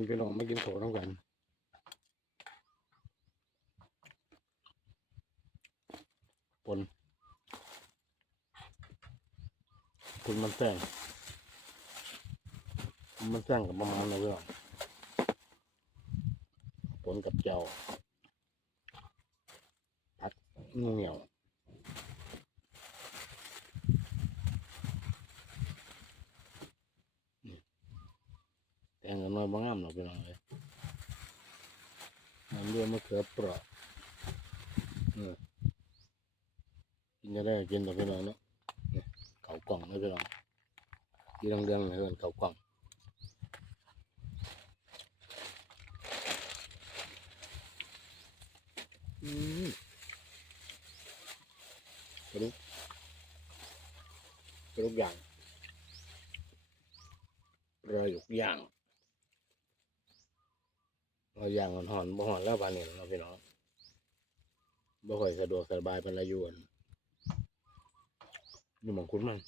กันพี่น้องมากินโขน้ำกันปนคุณมันแซงมันแซงกับประมาณนะเพื่อนปนกับเจ้าผัดงูเหนียว งกันน้อยบางงามหรอกพี่น้อยน้ำเลือดมะเขือเปราะเออกินจะได้กินต่อพี่น้องเนาะเนี่ยเขากล่องนะพี่น้องที่เรื่องๆเลยเพื่อนเขากล่องอืมกระดูกกระดูกย่างปลาหยุกย่าง เราย่างหอนๆบ่หอนแล้วบานนี้เราพี่น้องบ่ค่อยสะดวกสบายเป็นระยวนอยู่หมองคุณมัน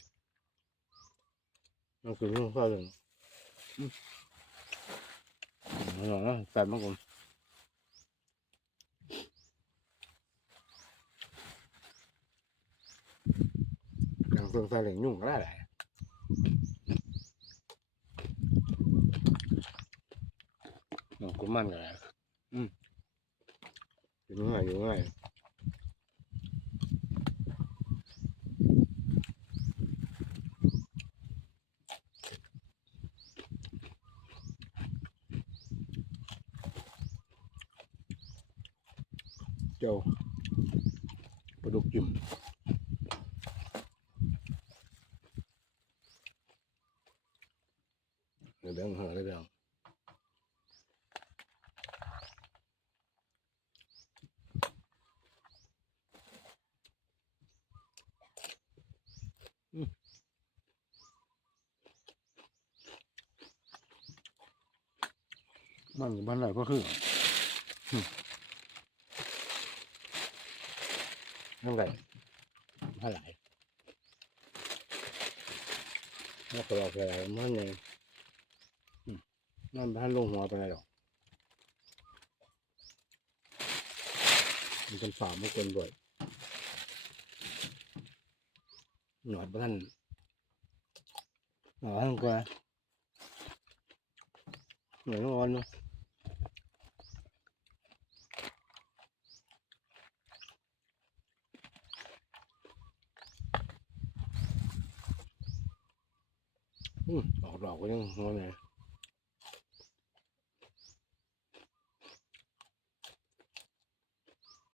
มันคือเรื่องข้าวเรื่งอืมเอาหน่อยนะแฟนมากผมยังเฟืองใส่เหล่งยุ่งก็ได้แหละ หมองคุณมันก็ได้อืมอยู่ง่ายอยู่ง่ายเจ้าปลาดุกจิ้มเดี๋ยวแบ่งหาได้แบ่งอื มมันบ้านไหนก็คือนั่นไงเท่าไหร่น่าจะบอกอะไรมันยังนั่นพันลงหัวไปไหนหรอกมันเป็นฝ่าม่เกินบ่อย หนวดบ้านหนวดข้างกว่าเหนือนอนเนาะออกดอกก็ยังหัวไหน